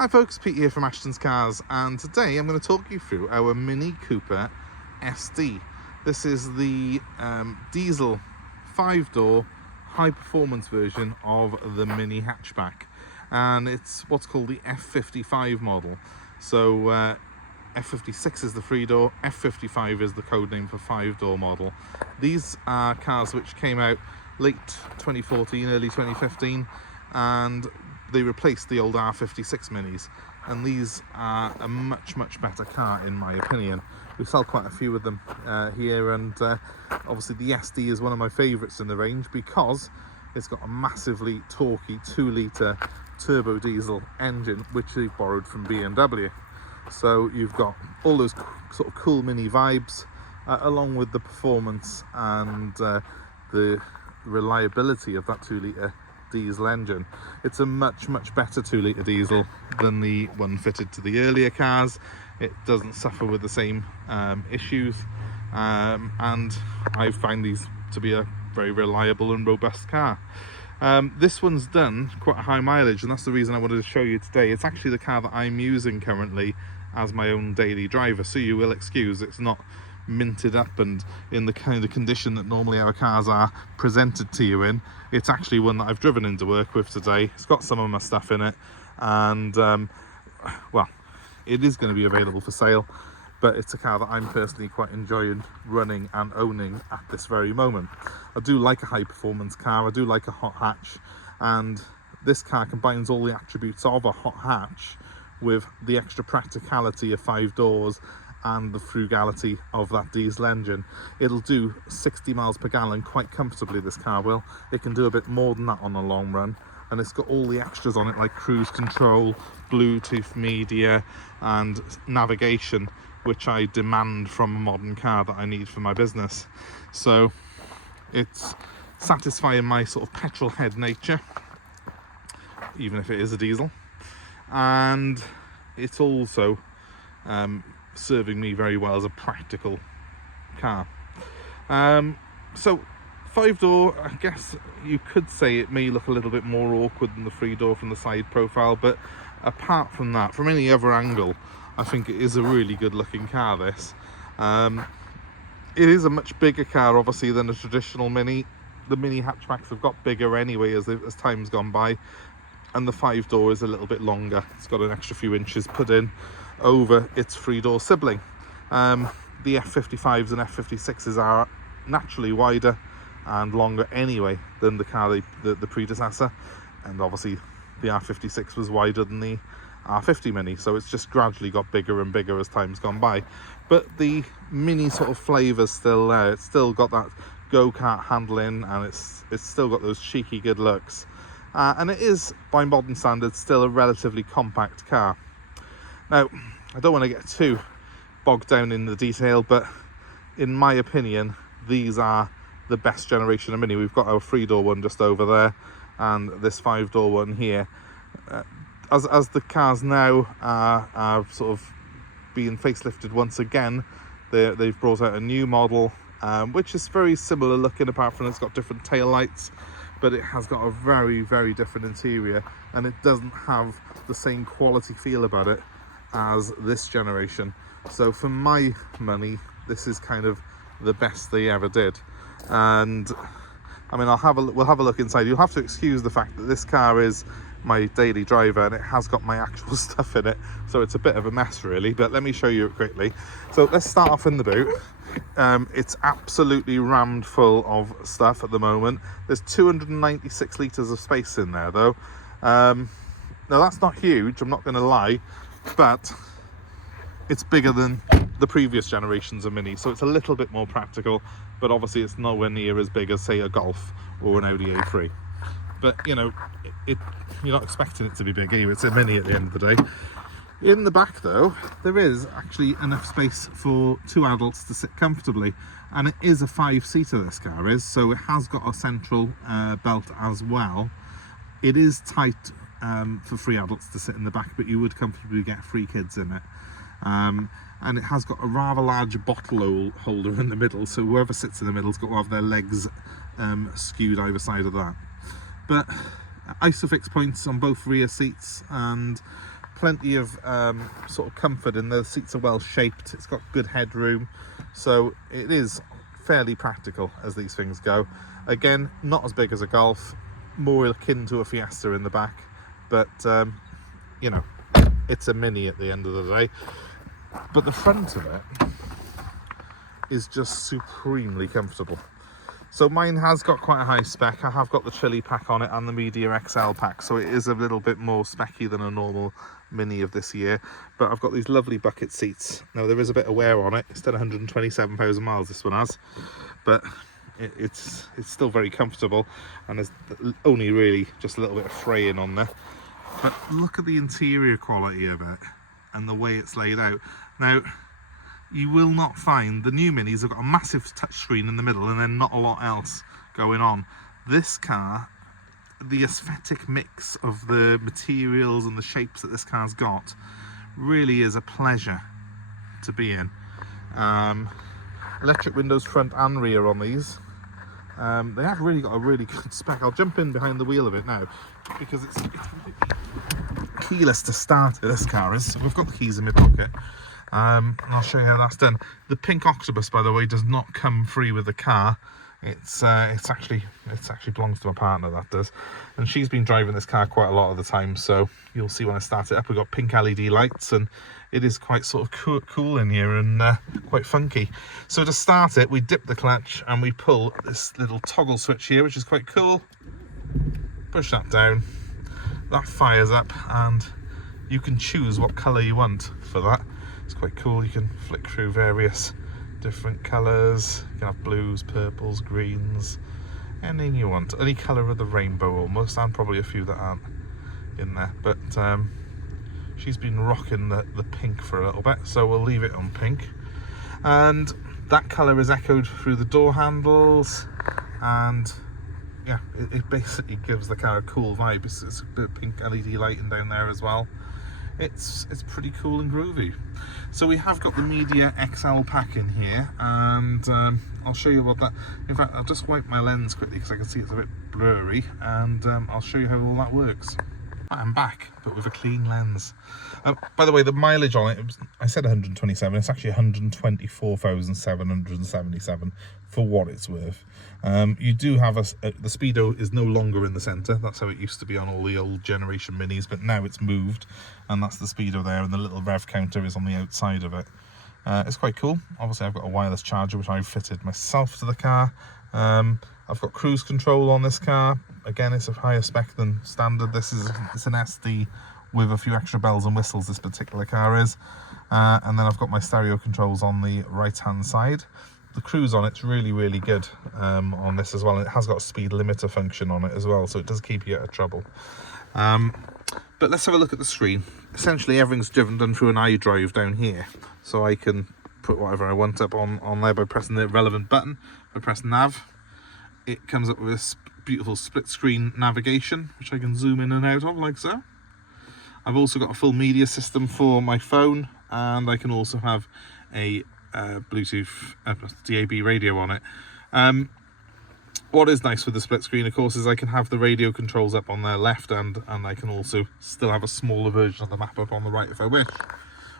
Hi folks, Pete here from Ashton's Cars, and today I'm going to talk you through our Mini Cooper SD. This is the diesel 5-door high performance version of the Mini hatchback, and it's what's called the F55 model. So F56 is the 3-door, F55 is the code name for 5-door model. These are cars which came out late 2014, early 2015, and they replaced the old R56 Minis, and these are a much better car in my opinion. We sell quite a few of them here, and obviously the SD is one of my favourites in the range because it's got a massively torquey 2-litre turbo diesel engine which they've borrowed from BMW. So you've got all those sort of cool Mini vibes along with the performance and the reliability of that 2-litre diesel engine. It's a much better 2-litre diesel than the one fitted to the earlier cars. It doesn't suffer with the same issues, and I find these to be a very reliable and robust car. This one's done quite a high mileage, and that's the reason I wanted to show you today. It's actually the car that I'm using currently as my own daily driver, so you will excuse it's not minted up and in the kind of condition that normally our cars are presented to you in. It's actually one that I've driven into work with today. It's got some of my stuff in it, and well, it is going to be available for sale, but it's a car that I'm personally quite enjoying running and owning at this very moment. I do like a high performance car, I do like a hot hatch, and this car combines all the attributes of a hot hatch with the extra practicality of 5 doors and the frugality of that diesel engine. It'll do 60 miles per gallon quite comfortably, this car will. It can do a bit more than that on a long run, and it's got all the extras on it like cruise control, Bluetooth media and navigation, which I demand from a modern car that I need for my business. So it's satisfying my sort of petrol head nature, even if it is a diesel, and it's also serving me very well as a practical car. So 5-door, I guess you could say it may look a little bit more awkward than the 3-door from the side profile, but apart from that, from any other angle, I think it is a really good looking car, this. It is a much bigger car obviously than a traditional Mini. The Mini hatchbacks have got bigger anyway as time's gone by, and the 5-door is a little bit longer. It's got an extra few inches put in over its 3-door sibling. The F55s and F56s are naturally wider and longer anyway than the car, the predecessor, and obviously the R56 was wider than the R50 Mini, so it's just gradually got bigger and bigger as time's gone by. But the Mini sort of flavour's still there. It's still got that go-kart handling, and it's still got those cheeky good looks, and it is, by modern standards, still a relatively compact car. Now, I don't want to get too bogged down in the detail, but in my opinion, these are the best generation of Mini. We've got our 3-door one just over there, and this 5-door one here. As the cars now are sort of being facelifted once again, they've brought out a new model, which is very similar looking, apart from it's got different tail lights, but it has got a very different interior, and it doesn't have the same quality feel about it as this generation. So for my money, this is kind of the best they ever did. And I mean, we'll have a look inside. You'll have to excuse the fact that this car is my daily driver and it has got my actual stuff in it, so it's a bit of a mess really, but let me show you it quickly. So let's start off in the boot. It's absolutely rammed full of stuff at the moment. There's 296 litres of space in there though. Now that's not huge, I'm not going to lie, but it's bigger than the previous generations of Mini, so it's a little bit more practical, but obviously it's nowhere near as big as, say, a Golf or an Audi A3. But you know, you're not expecting it to be big either. It's a Mini at the end of the day. In the back though, there is actually enough space for 2 adults to sit comfortably, and it is a 5-seater, this car is, so it has got a central belt as well. It is tight for 3 adults to sit in the back, but you would comfortably get 3 kids in it. And it has got a rather large bottle holder in the middle, so whoever sits in the middle has got to have their legs skewed either side of that. But ISOFIX points on both rear seats, and plenty of sort of comfort in there. The seats are well shaped, it's got good headroom, so it is fairly practical as these things go. Again, not as big as a Golf, more akin to a Fiesta in the back, but you know, it's a Mini at the end of the day. But the front of it is just supremely comfortable. So mine has got quite a high spec. I have got the CHILLI pack on it and the Media XL pack, so it is a little bit more specky than a normal Mini of this year. But I've got these lovely bucket seats. Now there is a bit of wear on it. It's done 127,000 miles, this one has, but it's still very comfortable, and there's only really just a little bit of fraying on there. But look at the interior quality of it and the way it's laid out. Now, you will not find, the new Minis have got a massive touchscreen in the middle and then not a lot else going on. This car, the aesthetic mix of the materials and the shapes that this car's got really is a pleasure to be in. Electric windows front and rear on these. They have really got a really good spec. I'll jump in behind the wheel of it now because it's keyless to start. This car is, so we've got the keys in my pocket. And I'll show you how that's done. The pink octopus, by the way, does not come free with the car. It's actually belongs to my partner, that does, and she's been driving this car quite a lot of the time. So you'll see when I start it up, we've got pink LED lights, and it is quite sort of cool in here and quite funky. So to start it, we dip the clutch and we pull this little toggle switch here, which is quite cool. Push that down, that fires up, and you can choose what colour you want for that. It's quite cool. You can flick through various different colours. You can have blues, purples, greens, anything you want. Any colour of the rainbow almost, and probably a few that aren't in there. But she's been rocking the pink for a little bit, so we'll leave it on pink. And that colour is echoed through the door handles, and yeah, it basically gives the car a cool vibe. It's a bit of pink LED lighting down there as well. It's pretty cool and groovy. So we have got the Media XL pack in here, and I'll show you what that, in fact I'll just wipe my lens quickly because I can see it's a bit blurry, and I'll show you how all that works. I'm back, but with a clean lens. By the way, the mileage on it, I said 127, it's actually 124,777 for what it's worth. You do have the speedo is no longer in the centre. That's how it used to be on all the old generation Minis, but now it's moved, and that's the speedo there, and the little rev counter is on the outside of it. It's quite cool. Obviously I've got a wireless charger which I've fitted myself to the car. I've got cruise control on this car. Again, it's a higher spec than standard. It's an SD with a few extra bells and whistles, this particular car is. And then I've got my stereo controls on the right hand side. The cruise on it's really, really good on this as well. And it has got a speed limiter function on it as well, so it does keep you out of trouble. But let's have a look at the screen. Essentially everything's done through an iDrive down here, so I can put whatever I want up on there by pressing the relevant button. If I press nav, it comes up with this beautiful split screen navigation, which I can zoom in and out of like so. I've also got a full media system for my phone, and I can also have a Bluetooth DAB radio on it. What is nice with the split screen, of course, is I can have the radio controls up on the left, and I can also still have a smaller version of the map up on the right if I wish.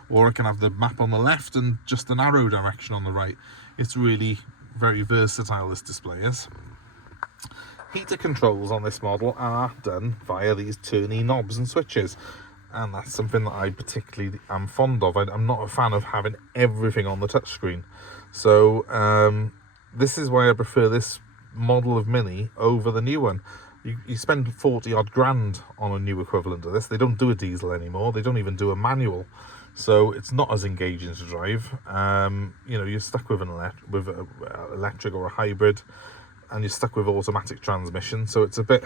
Or I can have the map on the left and just an arrow direction on the right. It's really very versatile, this display is. Heater controls on this model are done via these turny knobs and switches, and that's something that I particularly am fond of. I'm not a fan of having everything on the touchscreen, so this is why I prefer this model of Mini over the new one. You spend 40 odd grand on a new equivalent of this. They don't do a diesel anymore, they don't even do a manual, so it's not as engaging to drive. You know, you're stuck with an electric or a hybrid, and you're stuck with automatic transmission, so it's a bit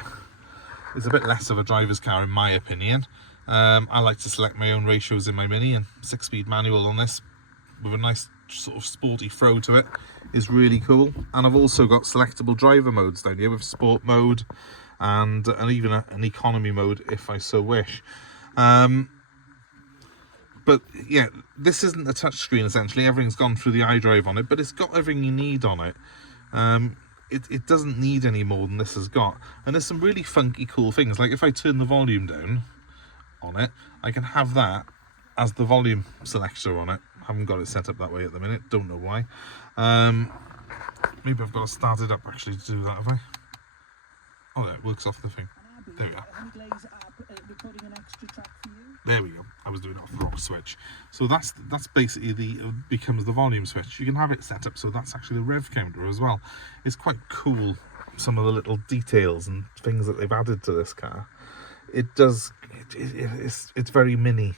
less of a driver's car in my opinion. I like to select my own ratios in my Mini, and 6-speed manual on this with a nice sort of sporty throw to it is really cool. And I've also got selectable driver modes down here with sport mode and even an economy mode if I so wish. But yeah, this isn't a touchscreen essentially. Everything's gone through the iDrive on it, but it's got everything you need on it. It doesn't need any more than this has got. And there's some really funky cool things, like if I turn the volume down on it, I can have that as the volume selector on it. Haven't got it set up that way at the minute, don't know why. Maybe I've got to start it up actually to do that, have I? Oh yeah, it works off the thing. There we are. There we go. I was doing it off the wrong switch. So that's basically becomes the volume switch. You can have it set up so that's actually the rev counter as well. It's quite cool, some of the little details and things that they've added to this car. It's very mini,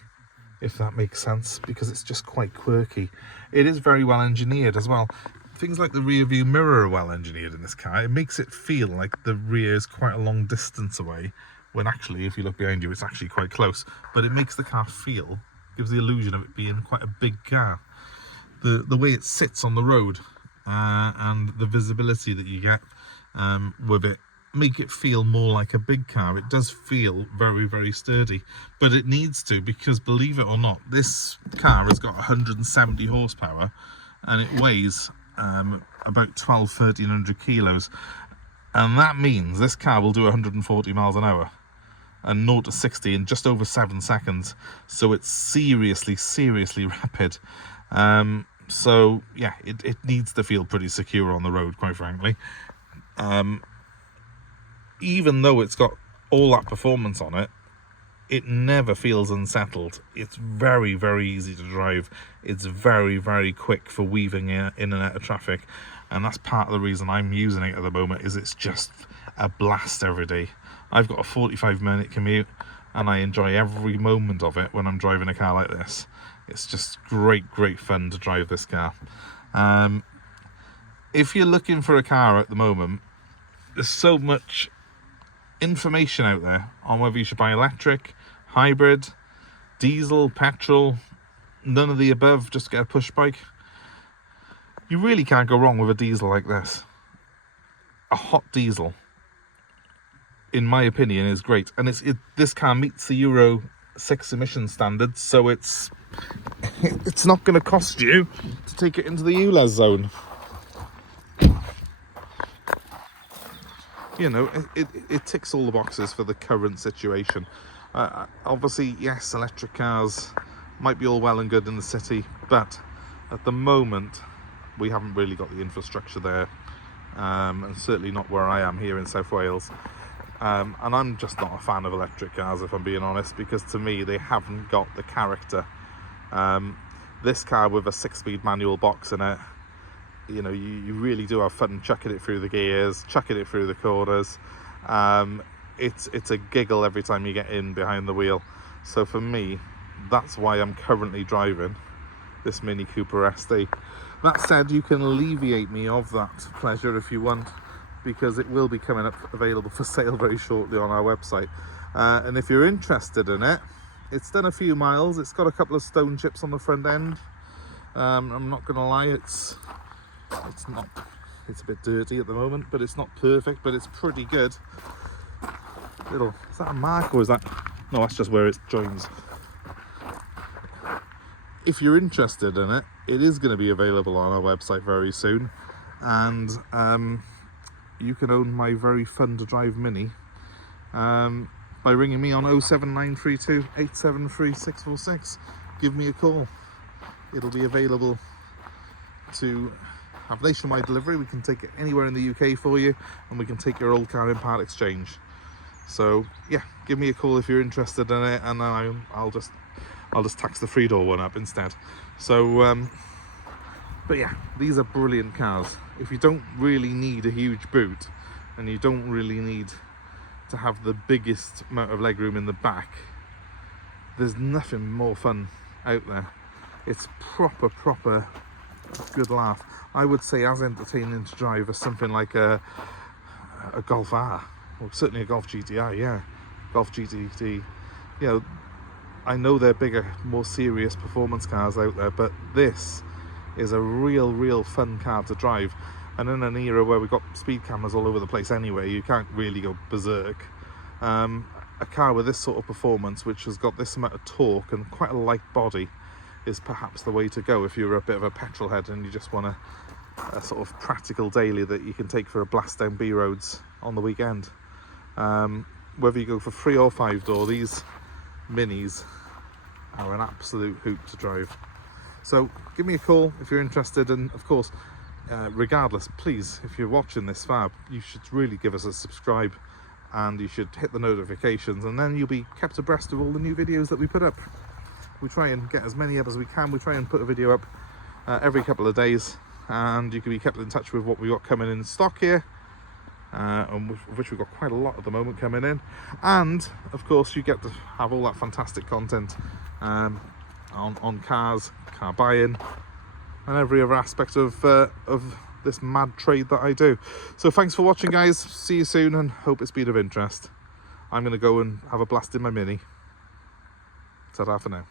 if that makes sense, because it's just quite quirky. It is very well engineered as well. Things like the rear view mirror are well engineered in this car. It makes it feel like the rear is quite a long distance away, when actually, if you look behind you, it's actually quite close. But it makes the car feel, gives the illusion of it being quite a big car. The way it sits on the road and the visibility that you get with it make it feel more like a big car. It does feel very, very sturdy, but it needs to, because believe it or not, this car has got 170 horsepower and it weighs about 1300 kilos, and that means this car will do 140 miles an hour and 0 to 60 in just over 7 seconds. So it's seriously rapid. So yeah, it needs to feel pretty secure on the road, quite frankly. Even though it's got all that performance on it, it never feels unsettled. It's very, very easy to drive. It's very, very quick for weaving in and out of traffic, and that's part of the reason I'm using it at the moment. Is it's just a blast every day. I've got a 45-minute commute and I enjoy every moment of it when I'm driving a car like this. It's just great fun to drive this car. If you're looking for a car at the moment, there's so much information out there on whether you should buy electric, hybrid, diesel, petrol, none of the above, just get a push bike. You really can't go wrong with a diesel like this. A hot diesel, in my opinion, is great, and this car meets the Euro 6 emission standards, so it's not going to cost you to take it into the ULEZ zone. You know, it ticks all the boxes for the current situation. Obviously, yes, electric cars might be all well and good in the city, but at the moment we haven't really got the infrastructure there, and certainly not where I am here in South Wales. And I'm just not a fan of electric cars, if I'm being honest, because to me they haven't got the character. This car with a 6-speed manual box in it, you know, you really do have fun chucking it through the gears, chucking it through the corners. It's a giggle every time you get in behind the wheel. So for me, that's why I'm currently driving this Mini Cooper SD. That said, you can alleviate me of that pleasure if you want, because it will be coming up available for sale very shortly on our website. And if you're interested in it, it's done a few miles. It's got a couple of stone chips on the front end. I'm not gonna lie, it's a bit dirty at the moment, but it's not perfect, but it's pretty good. Is that a mark, or is that, no, that's just where it joins. If you're interested in it, it is going to be available on our website very soon, and you can own my very fun to drive Mini by ringing me on 07932 873 646. Give me a call. It'll be available to have nationwide delivery. We can take it anywhere in the UK for you, and we can take your old car in part exchange. So yeah, give me a call if you're interested in it, and I'll just tax the 3-door one up instead. So but yeah, these are brilliant cars. If you don't really need a huge boot, and you don't really need to have the biggest amount of legroom in the back, there's nothing more fun out there. It's proper good laugh. I would say as entertaining to drive as something like a Golf R, or certainly a Golf GTI. Yeah, Golf GTD. You know, I know they're bigger, more serious performance cars out there, but this is a real fun car to drive. And in an era where we've got speed cameras all over the place anyway, you can't really go berserk. A car with this sort of performance, which has got this amount of torque and quite a light body, is perhaps the way to go if you're a bit of a petrol head and you just want a sort of practical daily that you can take for a blast down B roads on the weekend. Whether you go for 3 or 5 door, these Minis are an absolute hoot to drive. So give me a call if you're interested, and of course, regardless, please, if you're watching this far, you should really give us a subscribe, and you should hit the notifications, and then you'll be kept abreast of all the new videos that we put up. We try and get as many up as we can. We try and put a video up every couple of days, and you can be kept in touch with what we've got coming in stock here, and which we've got quite a lot at the moment coming in. And of course, you get to have all that fantastic content on cars, car buying, and every other aspect of this mad trade that I do. So thanks for watching, guys. See you soon, and hope it's been of interest. I'm going to go and have a blast in my Mini. Ta-da for now.